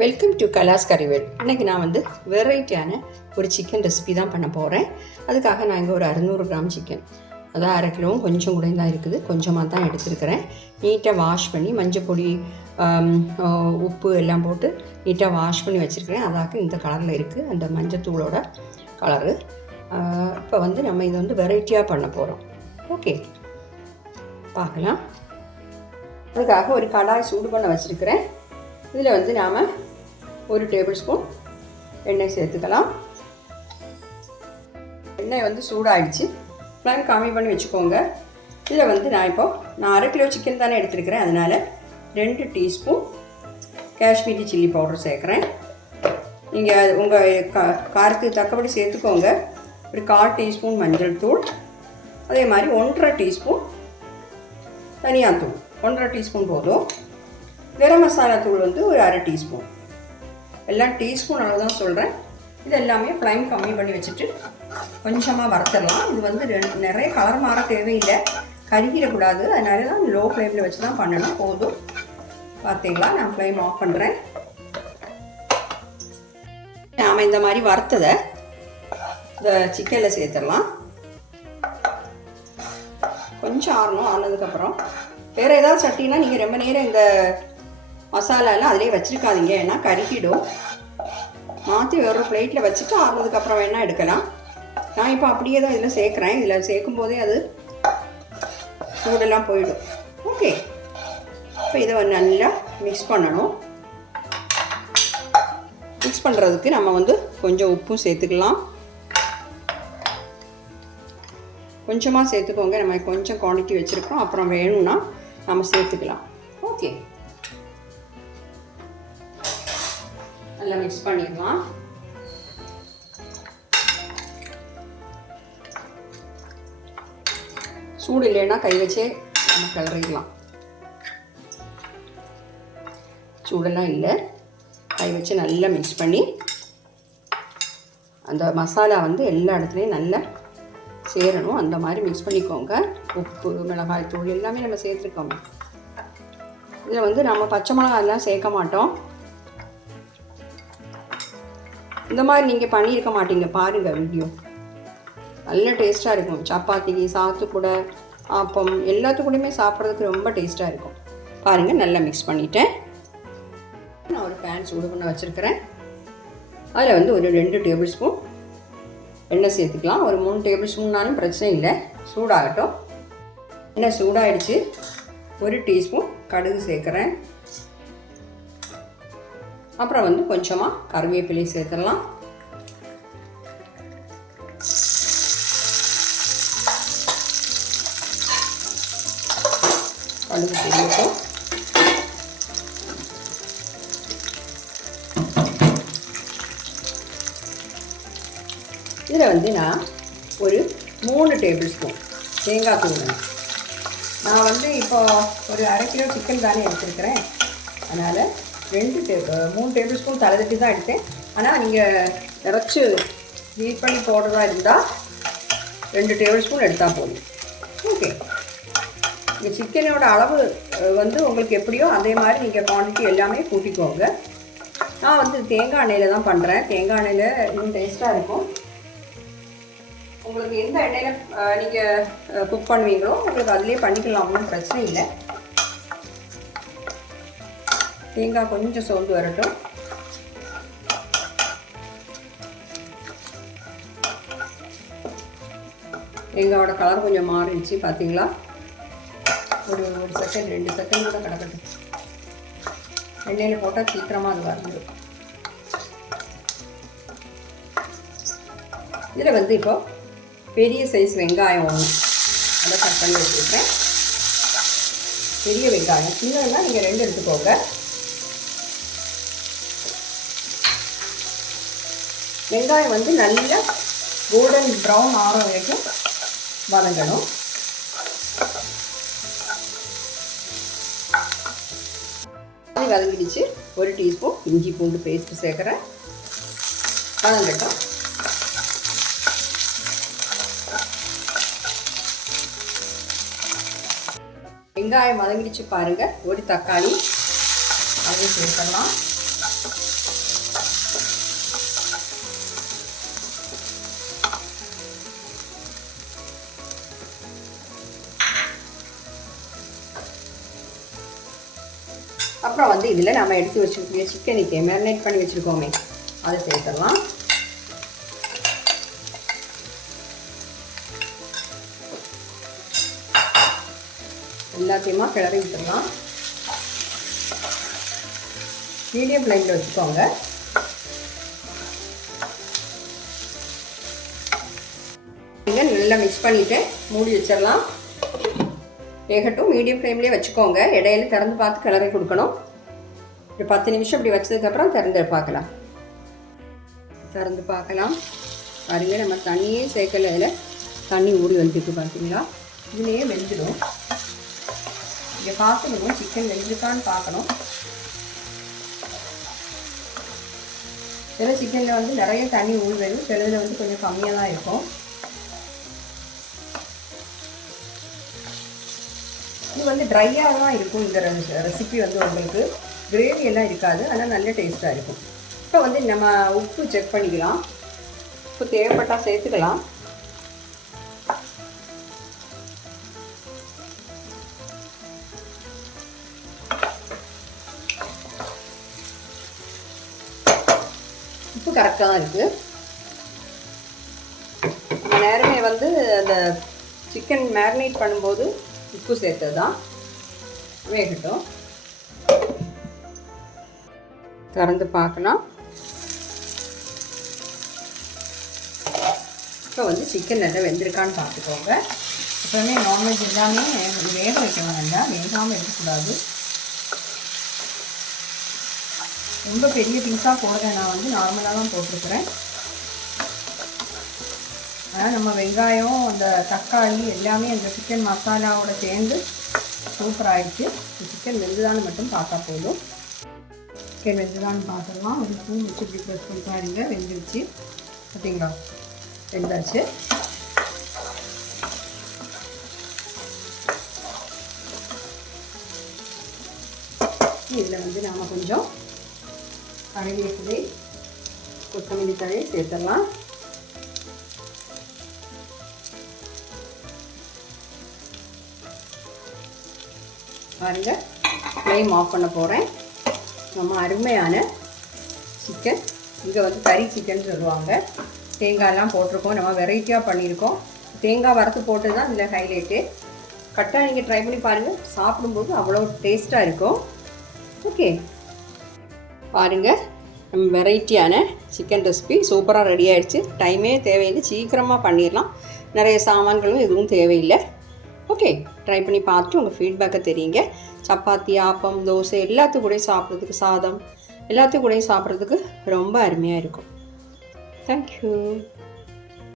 Welcome to கலாஸ் கறிவேல். இன்றைக்கி நான் வெரைட்டியான ஒரு சிக்கன் ரெசிபி தான் பண்ண போகிறேன். அதுக்காக நான் இங்கே ஒரு 600 கிராம் சிக்கன், அதான் 1/2 கிலோவும் கொஞ்சம் கூட தான் இருக்குது, கொஞ்சமாக தான் எடுத்துருக்கிறேன். நீட்டாக வாஷ் பண்ணி மஞ்சள் பொடி உப்பு எல்லாம் போட்டு நீட்டாக வாஷ் பண்ணி வச்சுருக்கிறேன். அதாக்க இந்த கலரில் இருக்குது, அந்த மஞ்சத்தூளோட கலரு. இப்போ நம்ம இதை வெரைட்டியாக பண்ண போகிறோம். ஓகே, பார்க்கலாம். அதுக்காக ஒரு கடாய் சூடு பண்ண வச்சுருக்கிறேன். இதில் நாம் 1 டேபிள் ஸ்பூன் எண்ணெய் சேர்த்துக்கலாம். எண்ணெய் சூடாகிடுச்சு. ஃப்ளேம் கம்மி பண்ணி வச்சுக்கோங்க. இதில் நான் 1/2 கிலோ சிக்கன் தானே எடுத்துருக்கிறேன், அதனால் 2 டீஸ்பூன் காஷ்மீரி சில்லி பவுடர் சேர்க்குறேன். நீங்கள் உங்கள் காரத்துக்கு தக்கபடி சேர்த்துக்கோங்க. ஒரு 1/4 டீஸ்பூன் மஞ்சள் தூள், அதே மாதிரி 1/2 டீஸ்பூன் தனியாத்தூள், 1/2 டீஸ்பூன் போதும். கரம் மசாலா தூள் ஒரு 1/2 டீஸ்பூன். எல்லாம் டீஸ்பூன் அளவு தான் சொல்கிறேன். இது எல்லாமே ஃப்ளைம் கம்மி பண்ணி வச்சுட்டு கொஞ்சமாக வறுத்துடலாம். இது நிறைய கலர் மாற தேவையில்லை, கருகிடக்கூடாது, அதனால தான் லோ ஃப்ளேமில் வச்சு தான் பண்ணணும். போதும். பார்த்தீங்களா, நான் ஃப்ளேம் ஆஃப் பண்ணுறேன். நாம் இந்த மாதிரி வறுத்ததை இந்த சிக்கனில் சேர்த்துடலாம். கொஞ்சம் ஆறுனதுக்கப்புறம் வேறு ஏதாவது சட்டினா நீங்கள் ரொம்ப நேரம் இந்த மசாலாலாம் அதிலே வச்சுருக்காதீங்க, ஏன்னா கருகிடும். மாற்றி வேறு பிளேட்டில் வச்சுட்டு ஆறுனதுக்கப்புறம் வேணால் எடுக்கலாம். நான் இப்போ அப்படியே தான் இதில் சேர்க்குறேன். இதில் சேர்க்கும் போதே அது சூடெல்லாம் போயிடும். ஓகே, இப்போ இதை நல்லா மிக்ஸ் பண்ணணும். மிக்ஸ் பண்ணுறதுக்கு நம்ம கொஞ்சம் உப்பும் சேர்த்துக்கலாம். கொஞ்சமாக சேர்த்துக்கோங்க, நம்ம கொஞ்சம் குவான்டிட்டி வச்சுருக்கோம், அப்புறம் வேணும்னா நம்ம சேர்த்துக்கலாம். ஓகே, நல்லா மிக்ஸ் பண்ணிடலாம். சூடு இல்லைன்னா கை வச்சே நம்ம கிளறிடலாம். சூடெல்லாம் இல்லை, கை வச்சு நல்லா மிக்ஸ் பண்ணி அந்த மசாலா எல்லா இடத்துலையும் நல்லா சேரணும். அந்த மாதிரி மிக்ஸ் பண்ணிக்கோங்க. உப்பு, மிளகாய் தூள் எல்லாமே நம்ம சேர்த்துருக்கோங்க. இதில் நம்ம பச்சை மிளகாயெல்லாம் சேர்க்க மாட்டோம். இந்த மாதிரி நீங்கள் பண்ணியிருக்க மாட்டீங்க, பாருங்கள் வீடியோ. நல்ல டேஸ்ட்டாக இருக்கும். சப்பாத்திக்கு, சாத்து கூட, ஆப்பம் எல்லாத்துக்கூடையுமே சாப்பிட்றதுக்கு ரொம்ப டேஸ்ட்டாக இருக்கும். பாருங்கள், நல்லா மிக்ஸ் பண்ணிவிட்டேன். நான் ஒரு பேன் சூடு பண்ண வச்சுருக்கிறேன். அதில் ஒரு 2 டேபிள் ஸ்பூன் எண்ணெய் சேர்த்துக்கலாம். ஒரு 3 டேபிள் ஸ்பூன்னாலும் பிரச்சனை இல்லை, சூடாகட்டும். எண்ணெய் சூடாகிடுச்சு. 1 டீஸ்பூன் கடுகு சேர்க்குறேன். அப்புறம் கொஞ்சமாக கருவேப்பிலை சேர்த்துடலாம். கடுகு சேர்த்துட்டோம். இதில் நான் ஒரு 3 டேபிள் ஸ்பூன் தேங்காய் தூள். நான் இப்போ ஒரு 1/2 கிலோ சிக்கன் தானே எடுத்துருக்கிறேன், அதனால் 3 டேபிள் ஸ்பூன் தலைதட்டி தான் எடுத்தேன். ஆனால் நீங்கள் இறச்சி ஹீட் பண்ணி போடுறதா இருந்தால் 2 டேபிள் ஸ்பூன் எடுத்தால் போதும். ஓகே, இந்த சிக்கனோட அளவு உங்களுக்கு எப்படியோ அதே மாதிரி நீங்கள் குவான்டிட்டி எல்லாமே கூட்டிக்கோங்க. நான் தேங்காய் எண்ணெயில் தான் பண்ணுறேன். தேங்காய் எண்ணெயில் இன்னும் டேஸ்ட்டாக இருக்கும். உங்களுக்கு எந்த எண்ணெயில் நீங்கள் குக் பண்ணுவீங்களோ உங்களுக்கு அதிலே பண்ணிக்கலாம், ஒன்றும் பிரச்சனை இல்லை. தேங்காய் கொஞ்சம் சோர்ந்து வரட்டும். தேங்காயோட கலர் கொஞ்சம் மாறிடுச்சு, பார்த்தீங்களா? ஒரு செகண்ட், 2 செகண்ட் கூட கிடக்கட்டும். எண்ணெயில் போட்டால் சீக்கிரமாக அது வரணும். இதில் இப்போ பெரிய சைஸ் வெங்காயம் ஒன்று அதை கட் பண்ணி வச்சுருக்கேன். பெரிய வெங்காயம், சின்னதுன்னா நீங்கள் 2 எடுத்துக்கோங்க. வெங்காயம் நல்லா கோல்டன் ப்ரௌன் ஆகிற வரைக்கும் வதங்கணும். வதங்கிடுச்சு. 1 டீஸ்பூன் இஞ்சி பூண்டு பேஸ்ட்டு சேர்க்குறேன். வதங்கட்டும். வெங்காயம் வதங்கிடுச்சு பாருங்கள். 1 தக்காளி அதையும் சேர்த்துடலாம். அப்புறம் வந்து இதில் நம்ம எடுத்து வச்சுருக்கோம் சிக்கனுக்கு மேரினேட் பண்ணி வச்சுருக்கோமே அதை சேர்த்துடலாம். எல்லாத்தையுமா கிளறி விட்டுடலாம். மீடியம் ஃப்ளேமில் வச்சுக்கோங்க. நல்லா மிக்ஸ் பண்ணிவிட்டு மூடி வச்சிடலாம். வேகட்டும். மீடியம் ஃப்ளேம்லேயே வச்சுக்கோங்க. இடையில திறந்து பார்த்து கிளறி கொடுக்கணும். ஒரு 10 நிமிஷம் இப்படி வச்சதுக்கப்புறம் திறந்து பார்க்கலாம். திறந்து பார்க்கலாம். பாருங்க, நம்ம தண்ணியே சேர்க்கல, இதில் தண்ணி ஊறி வந்துருக்கு பார்த்தீங்களா. இதுலேயே வெந்துடும். இங்கே பார்க்கணும் சிக்கன் வெந்துருக்கான்னு பார்க்கணும். சில சிக்கனில் வந்து நிறைய தண்ணி ஊறி வரும், சிலதில் வந்து கொஞ்சம் கம்மியாக தான் இருக்கும். இது வந்து ட்ரையாக தான் இருக்கும். இந்த ரெசிபி வந்து உங்களுக்கு கிரேவி எல்லாம் இருக்காது, ஆனால் நல்ல டேஸ்ட்டாக இருக்கும். இப்போ வந்து நம்ம உப்பு செக் பண்ணிக்கலாம். உப்பு தேவைப்பட்டால் சேர்த்துக்கலாம். உப்பு கரெக்டாக தான் இருக்குது. நேரமே வந்து அந்த சிக்கன் மேரினேட் பண்ணும்போது உப்பு சேர்த்தது தான். வேகட்டும். திறந்து பார்க்கலாம். இப்போ வந்து சிக்கன் நல்லா வெந்திருக்கான்னு பார்த்துக்கோங்க. எப்போவுமே நான்வெஜ் எல்லாமே வேக வைக்கணும், வேண்டாம் வேகாமல் இருக்கக்கூடாது. ரொம்ப பெரிய பீஸாக போடுறேன், நான் வந்து நார்மலாக தான் போட்டிருக்கிறேன். ஆனால் நம்ம வெங்காயம் அந்த தக்காளி எல்லாமே அந்த சிக்கன் மசாலாவோட சேர்ந்து சூப்பர் ஆகிடுச்சு. சிக்கன் வெந்துதான்னு மட்டும் பார்த்தா போதும். சிக்கன் வெந்துதான்னு பார்த்துடலாம். ஒரு ஸ்பூன் வச்சு இப்படி ப்ரெஸ் பண்ணி பாருங்க, வெந்துருச்சு. பார்த்தீங்களா, வெந்தாச்சு. இதில் வந்து நாம் கொஞ்சம் கறிவேப்பிலை கொத்தமல்லி தழை சேர்த்துடலாம். பாருங்க, ஃப்ளேம் ஆஃப் பண்ண போகிறேன். நம்ம அருமையான சிக்கன், இங்கே வந்து கறி சிக்கன் சொல்லுவாங்க. தேங்காயெல்லாம் போட்டிருக்கோம், நம்ம வெரைட்டியாக பண்ணியிருக்கோம். தேங்காய் வறுத்து போட்டு தான் இதில் ஹைலைட்டு. கரெக்டாக நீங்கள் ட்ரை பண்ணி பாருங்கள், சாப்பிடும்போது அவ்வளோ டேஸ்ட்டாக இருக்கும். ஓகே, பாருங்கள், நம்ம வெரைட்டியான சிக்கன் ரெசிபி சூப்பராக ரெடி ஆகிடுச்சு. டைமே தேவையில்லை, சீக்கிரமாக பண்ணிடலாம். நிறைய சாமான்களும் எதுவும் தேவையில்லை. ஓகே, ட்ரை பண்ணி பார்த்துட்டு உங்கள் ஃபீட்பேக்கை தெரியுங்க. சப்பாத்தி, ஆப்பம், தோசை எல்லாத்துக்கும் கூட சாப்பிட்றதுக்கு, சாதம் எல்லாத்துக்கும் கூட சாப்பிட்றதுக்கு ரொம்ப அருமையாக இருக்கும். தேங்க்யூ.